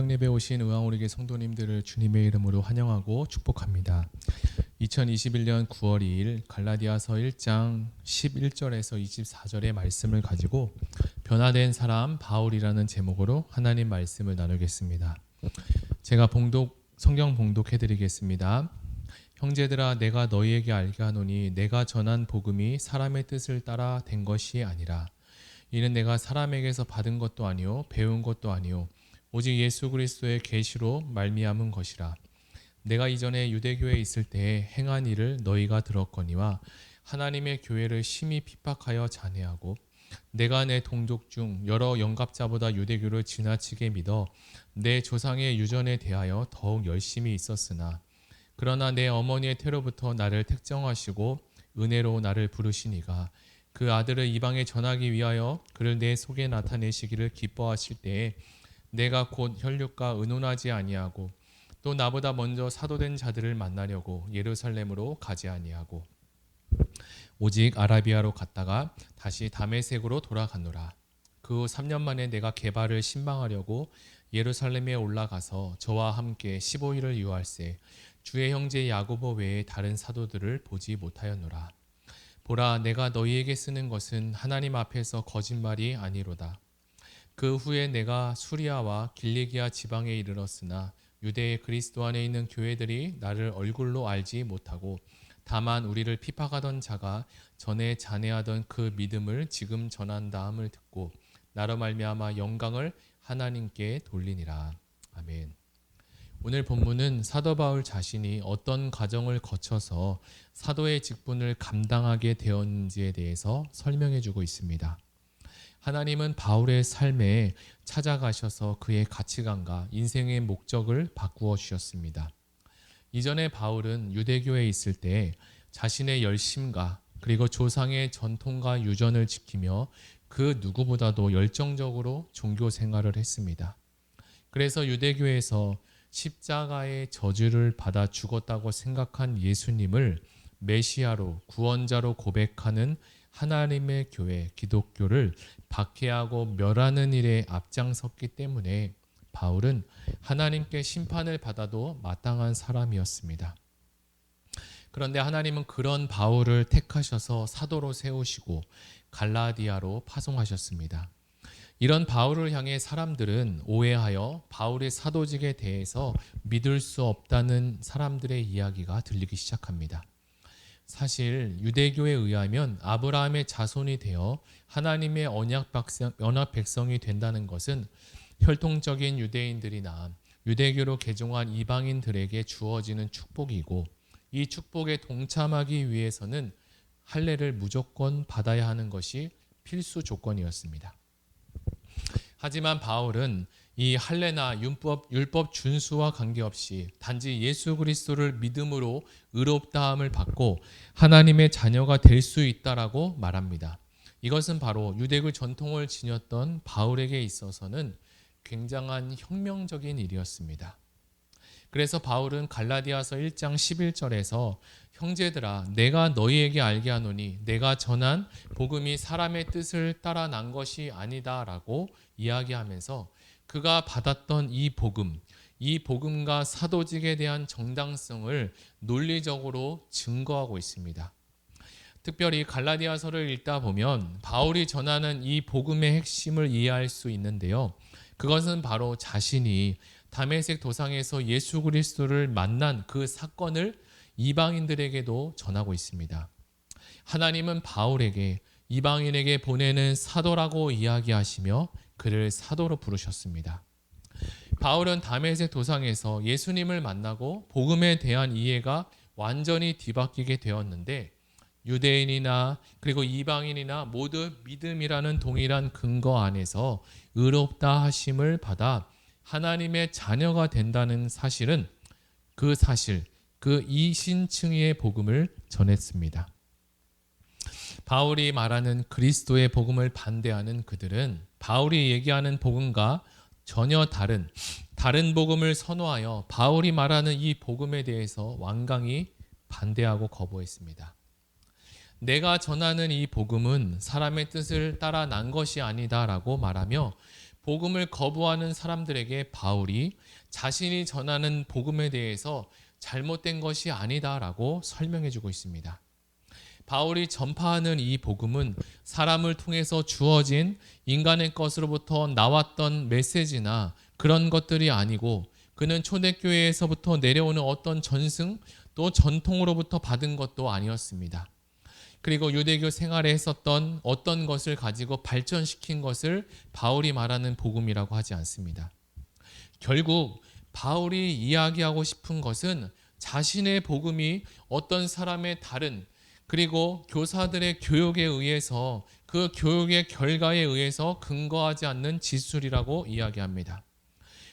새벽 예배 오신 의왕우리교회 성도님들을 주님의 이름으로 환영하고 축복합니다. 2021년 9월 2일 갈라디아서 1장 11절에서 24절의 말씀을 가지고 변화된 사람 바울이라는 제목으로 하나님 말씀을 나누겠습니다. 제가 성경 봉독해 드리겠습니다. 형제들아, 내가 너희에게 알게 하노니 내가 전한 복음이 사람의 뜻을 따라 된 것이 아니라 이는 내가 사람에게서 받은 것도 아니요 배운 것도 아니요 오직 예수 그리스도의 계시로 말미암은 것이라. 내가 이전에 유대교에 있을 때에 행한 일을 너희가 들었거니와 하나님의 교회를 심히 핍박하여 잔해하고 내가 내 동족 중 여러 영갑자보다 유대교를 지나치게 믿어 내 조상의 유전에 대하여 더욱 열심히 있었으나 그러나 내 어머니의 태로부터 나를 택정하시고 은혜로 나를 부르시니가 그 아들을 이방에 전하기 위하여 그를 내 속에 나타내시기를 기뻐하실 때에 내가 곧 혈육과 의논하지 아니하고 또 나보다 먼저 사도된 자들을 만나려고 예루살렘으로 가지 아니하고 오직 아라비아로 갔다가 다시 다메섹으로 돌아갔노라. 그 후 3년 만에 내가 게바를 신방하려고 예루살렘에 올라가서 저와 함께 15일을 유할세 주의 형제 야고보 외에 다른 사도들을 보지 못하였노라. 보라, 내가 너희에게 쓰는 것은 하나님 앞에서 거짓말이 아니로다. 그 후에 내가 수리아와 길리기아 지방에 이르렀으나 유대의 그리스도 안에 있는 교회들이 나를 얼굴로 알지 못하고 다만 우리를 핍박하던 자가 전에 잔해하던 그 믿음을 지금 전한다함을 듣고 나로 말미암아 영광을 하나님께 돌리니라. 아멘. 오늘 본문은 사도 바울 자신이 어떤 과정을 거쳐서 사도의 직분을 감당하게 되었는지에 대해서 설명해 주고 있습니다. 하나님은 바울의 삶에 찾아가셔서 그의 가치관과 인생의 목적을 바꾸어 주셨습니다. 이전에 바울은 유대교에 있을 때 자신의 열심과 그리고 조상의 전통과 유전을 지키며 그 누구보다도 열정적으로 종교 생활을 했습니다. 그래서 유대교에서 십자가의 저주를 받아 죽었다고 생각한 예수님을 메시아로 구원자로 고백하는 하나님의 교회 기독교를 박해하고 멸하는 일에 앞장섰기 때문에 바울은 하나님께 심판을 받아도 마땅한 사람이었습니다. 그런데 하나님은 그런 바울을 택하셔서 사도로 세우시고 갈라디아로 파송하셨습니다. 이런 바울을 향해 사람들은 오해하여 바울의 사도직에 대해서 믿을 수 없다는 사람들의 이야기가 들리기 시작합니다. 사실 유대교에 의하면 아브라함의 자손이 되어 하나님의 언약 백성이 된다는 것은 혈통적인 유대인들이나 유대교로 개종한 이방인들에게 주어지는 축복이고 이 축복에 동참하기 위해서는 할례를 무조건 받아야 하는 것이 필수 조건이었습니다. 하지만 바울은 이 할례나 율법 준수와 관계없이 단지 예수 그리스도를 믿음으로 의롭다함을 받고 하나님의 자녀가 될 수 있다라고 말합니다. 이것은 바로 유대교 전통을 지녔던 바울에게 있어서는 굉장한 혁명적인 일이었습니다. 그래서 바울은 갈라디아서 1장 11절에서 형제들아, 내가 너희에게 알게 하노니 내가 전한 복음이 사람의 뜻을 따라 난 것이 아니다라고 이야기하면서 그가 받았던 이 복음과 사도직에 대한 정당성을 논리적으로 증거하고 있습니다. 특별히 갈라디아서를 읽다 보면 바울이 전하는 이 복음의 핵심을 이해할 수 있는데요. 그것은 바로 자신이 다메섹 도상에서 예수 그리스도를 만난 그 사건을 이방인들에게도 전하고 있습니다. 하나님은 바울에게 이방인에게 보내는 사도라고 이야기하시며 그를 사도로 부르셨습니다. 바울은 다메섹 도상에서 예수님을 만나고 복음에 대한 이해가 완전히 뒤바뀌게 되었는데 유대인이나 그리고 이방인이나 모두 믿음이라는 동일한 근거 안에서 의롭다 하심을 받아 하나님의 자녀가 된다는 사실은 그 이신층의 복음을 전했습니다. 바울이 말하는 그리스도의 복음을 반대하는 그들은 바울이 얘기하는 복음과 전혀 다른 복음을 선호하여 바울이 말하는 이 복음에 대해서 완강히 반대하고 거부했습니다. 내가 전하는 이 복음은 사람의 뜻을 따라 난 것이 아니다라고 말하며 복음을 거부하는 사람들에게 바울이 자신이 전하는 복음에 대해서 잘못된 것이 아니다라고 설명해 주고 있습니다. 바울이 전파하는 이 복음은 사람을 통해서 주어진 인간의 것으로부터 나왔던 메시지나 그런 것들이 아니고, 그는 초대교회에서부터 내려오는 어떤 전승 또 전통으로부터 받은 것도 아니었습니다. 그리고 유대교 생활에 했었던 어떤 것을 가지고 발전시킨 것을 바울이 말하는 복음이라고 하지 않습니다. 결국 바울이 이야기하고 싶은 것은 자신의 복음이 어떤 사람의 다른, 그리고 교사들의 교육에 의해서, 그 교육의 결과에 의해서 근거하지 않는 지술이라고 이야기합니다.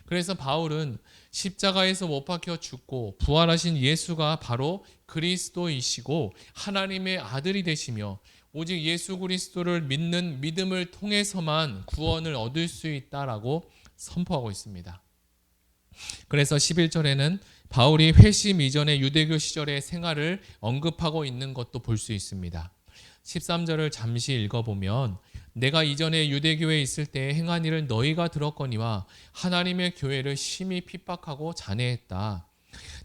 그래서 바울은 십자가에서 못 박혀 죽고 부활하신 예수가 바로 그리스도이시고 하나님의 아들이 되시며, 오직 예수 그리스도를 믿는 믿음을 통해서만 구원을 얻을 수 있다라고 선포하고 있습니다. 그래서 11절에는 바울이 회심 이전의 유대교 시절의 생활을 언급하고 있는 것도 볼 수 있습니다. 13절을 잠시 읽어보면, 내가 이전에 유대교에 있을 때 행한 일을 너희가 들었거니와 하나님의 교회를 심히 핍박하고 잔해했다.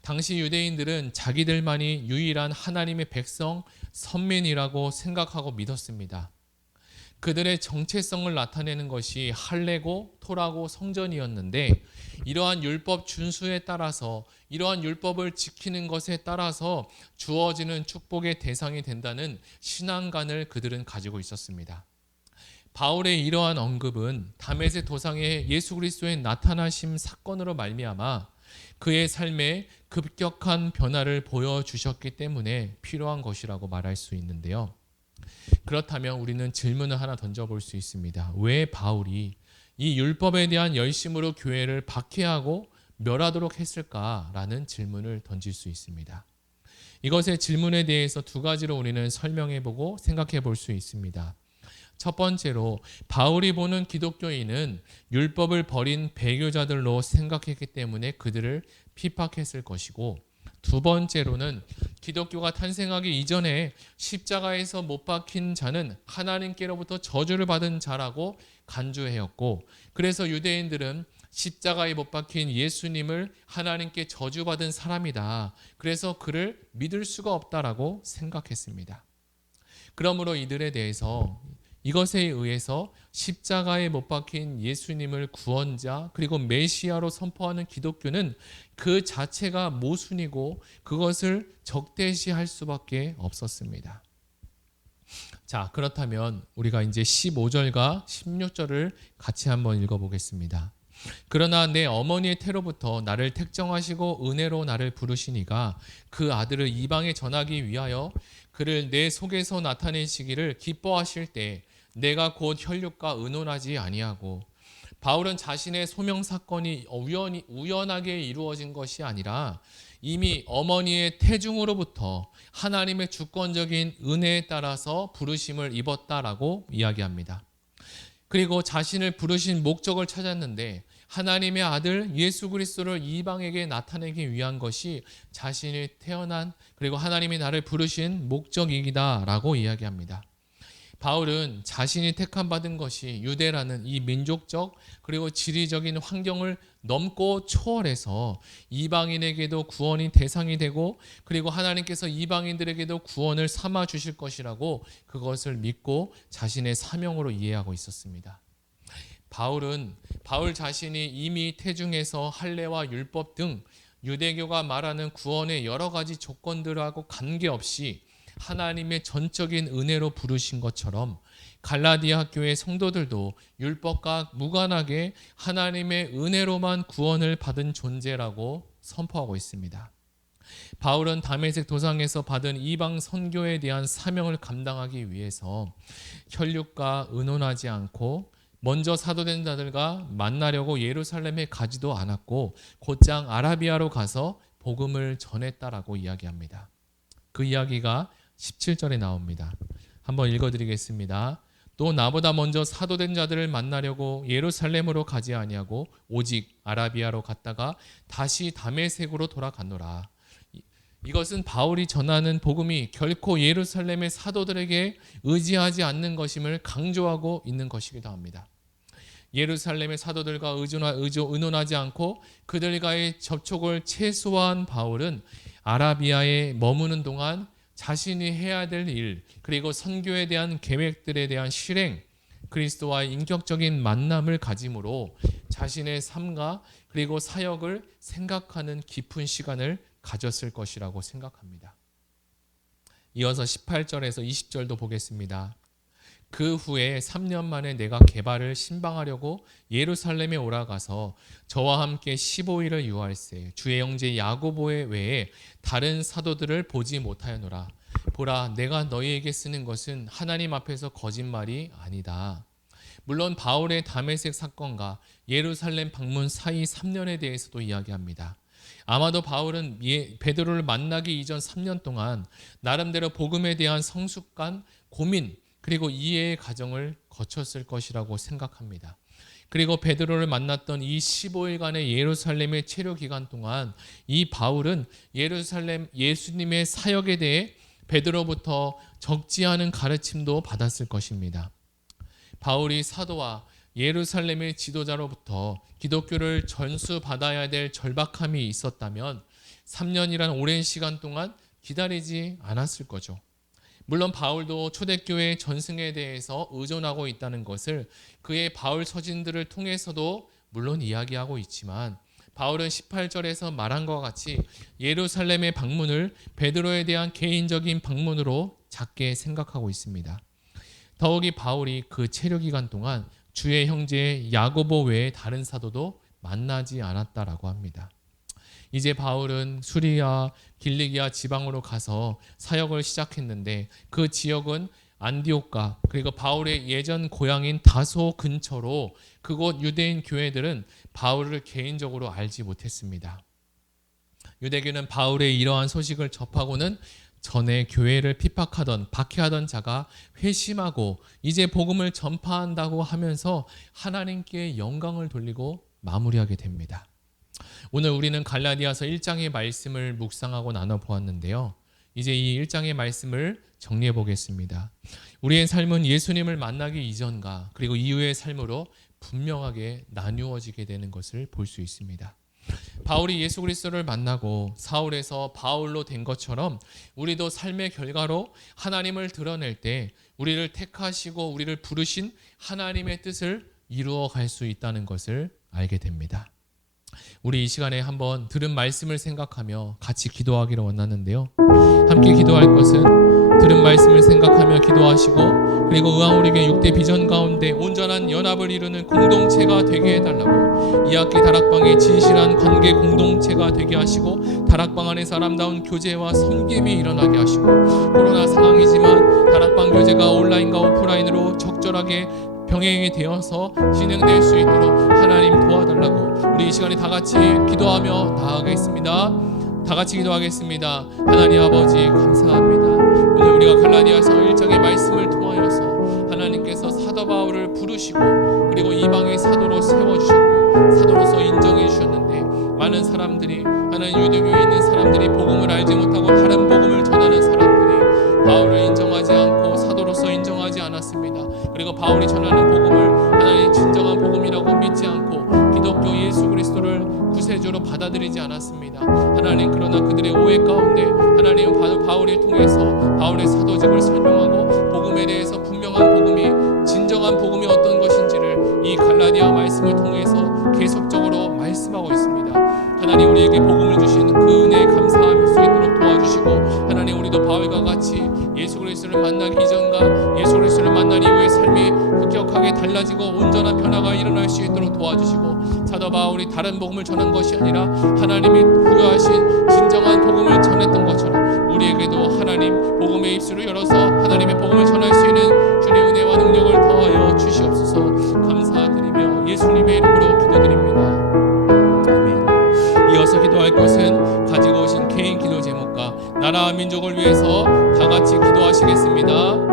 당시 유대인들은 자기들만이 유일한 하나님의 백성, 선민이라고 생각하고 믿었습니다. 그들의 정체성을 나타내는 것이 할례고 토라고 성전이었는데, 이러한 율법 준수에 따라서, 이러한 율법을 지키는 것에 따라서 주어지는 축복의 대상이 된다는 신앙관을 그들은 가지고 있었습니다. 바울의 이러한 언급은 다메섹 도상의 예수 그리스도의 나타나심 사건으로 말미암아 그의 삶에 급격한 변화를 보여주셨기 때문에 필요한 것이라고 말할 수 있는데요. 그렇다면 우리는 질문을 하나 던져볼 수 있습니다. 왜 바울이 이 율법에 대한 열심으로 교회를 박해하고 멸하도록 했을까라는 질문을 던질 수 있습니다. 이것의 질문에 대해서 두 가지로 우리는 설명해보고 생각해볼 수 있습니다. 첫 번째로, 바울이 보는 기독교인은 율법을 버린 배교자들로 생각했기 때문에 그들을 핍박했을 것이고, 두 번째로는 기독교가 탄생하기 이전에 십자가에서 못 박힌 자는 하나님께로부터 저주를 받은 자라고 간주하였고, 그래서 유대인들은 십자가에 못 박힌 예수님을 하나님께 저주받은 사람이다, 그래서 그를 믿을 수가 없다라고 생각했습니다. 그러므로 이들에 대해서, 이것에 의해서 십자가에 못 박힌 예수님을 구원자 그리고 메시아로 선포하는 기독교는 그 자체가 모순이고 그것을 적대시할 수밖에 없었습니다. 자, 그렇다면 우리가 이제 15절과 16절을 같이 한번 읽어보겠습니다. 그러나 내 어머니의 태로부터 나를 택정하시고 은혜로 나를 부르시니가 그 아들을 이방에 전하기 위하여 그를 내 속에서 나타내시기를 기뻐하실 때 내가 곧 혈육과 의논하지 아니하고, 바울은 자신의 소명 사건이 우연하게 이루어진 것이 아니라 이미 어머니의 태중으로부터 하나님의 주권적인 은혜에 따라서 부르심을 입었다라고 이야기합니다. 그리고 자신을 부르신 목적을 찾았는데, 하나님의 아들 예수 그리스도를 이방에게 나타내기 위한 것이 자신이 태어난, 그리고 하나님이 나를 부르신 목적이다라고 이야기합니다. 바울은 자신이 택함받은 것이 유대라는 이 민족적 그리고 지리적인 환경을 넘고 초월해서 이방인에게도 구원이 대상이 되고, 그리고 하나님께서 이방인들에게도 구원을 삼아 주실 것이라고 그것을 믿고 자신의 사명으로 이해하고 있었습니다. 바울 자신이 이미 태중에서 할례와 율법 등 유대교가 말하는 구원의 여러 가지 조건들하고 관계없이 하나님의 전적인 은혜로 부르신 것처럼, 갈라디아 교회 성도들도 율법과 무관하게 하나님의 은혜로만 구원을 받은 존재라고 선포하고 있습니다. 바울은 다메섹 도상에서 받은 이방 선교에 대한 사명을 감당하기 위해서 혈육과 의논하지 않고 먼저 사도된 자들과 만나려고 예루살렘에 가지도 않았고 곧장 아라비아로 가서 복음을 전했다라고 이야기합니다. 그 이야기가 17절에 나옵니다. 한번 읽어드리겠습니다. 또 나보다 먼저 사도된 자들을 만나려고 예루살렘으로 가지 아니하고 오직 아라비아로 갔다가 다시 다메섹으로 돌아갔노라. 이것은 바울이 전하는 복음이 결코 예루살렘의 사도들에게 의지하지 않는 것임을 강조하고 있는 것이기도 합니다. 예루살렘의 사도들과 의논하지 않고 그들과의 접촉을 최소화한 바울은 아라비아에 머무는 동안 자신이 해야 될 일, 그리고 선교에 대한 계획들에 대한 실행, 그리스도와의 인격적인 만남을 가짐으로 자신의 삶과 그리고 사역을 생각하는 깊은 시간을 가졌을 것이라고 생각합니다. 이어서 18절에서 20절도 보겠습니다. 그 후에 3년 만에 내가 게바를 신방하려고 예루살렘에 올라가서 저와 함께 15일을 유할세 주의 형제 야고보 외에 다른 사도들을 보지 못하였노라. 보라, 내가 너희에게 쓰는 것은 하나님 앞에서 거짓말이 아니다. 물론 바울의 다메섹 사건과 예루살렘 방문 사이 3년에 대해서도 이야기합니다. 아마도 바울은 베드로를 만나기 이전 3년 동안 나름대로 복음에 대한 성숙한 고민 그리고 이해의 과정을 거쳤을 것이라고 생각합니다. 그리고 베드로를 만났던 이 15일간의 예루살렘의 체류 기간 동안 이 바울은 예루살렘 예수님의 사역에 대해 베드로부터 적지 않은 가르침도 받았을 것입니다. 바울이 사도와 예루살렘의 지도자로부터 기독교를 전수받아야 될 절박함이 있었다면 3년이란 오랜 시간 동안 기다리지 않았을 거죠. 물론 바울도 초대교회의 전승에 대해서 의존하고 있다는 것을 그의 바울 서신들을 통해서도 물론 이야기하고 있지만 바울은 18절에서 말한 것과 같이 예루살렘의 방문을 베드로에 대한 개인적인 방문으로 작게 생각하고 있습니다. 더욱이 바울이 그 체류 기간 동안 주의 형제 야고보 외에 다른 사도도 만나지 않았다라고 합니다. 이제 바울은 수리아, 길리기아 지방으로 가서 사역을 시작했는데 그 지역은 안디옥과 그리고 바울의 예전 고향인 다소 근처로 그곳 유대인 교회들은 바울을 개인적으로 알지 못했습니다. 유대교는 바울의 이러한 소식을 접하고는 전에 교회를 핍박하던 박해하던 자가 회심하고 이제 복음을 전파한다고 하면서 하나님께 영광을 돌리고 마무리하게 됩니다. 오늘 우리는 갈라디아서 1장의 말씀을 묵상하고 나눠보았는데요. 이제 이 1장의 말씀을 정리해 보겠습니다. 우리의 삶은 예수님을 만나기 이전과 그리고 이후의 삶으로 분명하게 나누어지게 되는 것을 볼 수 있습니다. 바울이 예수 그리스도를 만나고 사울에서 바울로 된 것처럼 우리도 삶의 결과로 하나님을 드러낼 때 우리를 택하시고 우리를 부르신 하나님의 뜻을 이루어 갈 수 있다는 것을 알게 됩니다. 우리 이 시간에 한번 들은 말씀을 생각하며 같이 기도하기를 원하는데요. 함께 기도할 것은 들은 말씀을 생각하며 기도하시고 그리고 의왕우리교회 6대 비전 가운데 온전한 연합을 이루는 공동체가 되게 해달라고 이 학기 다락방의 진실한 관계 공동체가 되게 하시고 다락방 안에서 아름다운 교제와 섬김이 일어나게 하시고 코로나 상황이지만 다락방 교제가 온라인과 오프라인으로 적절하게 병행이 되어서 진행될 수 있도록 하나님 도와달라고 우리 이 시간에 다 같이 기도하며 나아가겠습니다. 다 같이 기도하겠습니다. 하나님 아버지 감사합니다. 오늘 우리가 갈라디아서 1장의 말씀을 통하여서 하나님께서 사도 바울을 부르시고 그리고 이방의 사도로 세워주셨고 사도로서 인정해 주셨는데 많은 사람들이 하나님 유대교에 있는 사람들이 복음을 알지 못하고 다른 복음을 전하는 사람들이 바울을 인정하지 않고 사도로서 인정하지 않았습니다. 그리고 바울이 전하는 복음을 하나님 진정한 복음이라고 믿지 않고 기독교 예수 그리스도를 구세주로 받아들이지 않았습니다. 하나님 그러나 그들의 오해 가운데 하나님 바울을 통해서 바울의 사도직을 설명하고 복음에 대해서 분명한 복음이 진정한 복음이 어떤 것인지를 이 갈라디아 말씀을 통해서 계속적으로 말씀하고 있습니다. 하나님 우리에게 복음을 주신 그 은혜에 감사할 수 있도록 도와주시고 하나님 우리도 바울과 같이 예수 그리스도를 만나기 이전과 예수 그리스도를 만난 이후의 삶이 급격하게 달라지고 온전한 변화가 일어날 수 있도록 도와주시고 사도 바울이 다른 복음을 전한 것이 아니라 하나님이 부여하신 진정한 복음을 전했던 것처럼 우리에게도 하나님 복음의 입술을 열어서 하나님의 복음을 전할 수 있는 주님의 은혜와 능력을 더하여 주시옵소서. 감사드리며 예수님의 이름으로 기도드립니다. 아멘. 이어서 기도할 것은 가지고 오신 개인 기도 제목과 나라와 민족을 위해서 다 같이 기도하시겠습니다.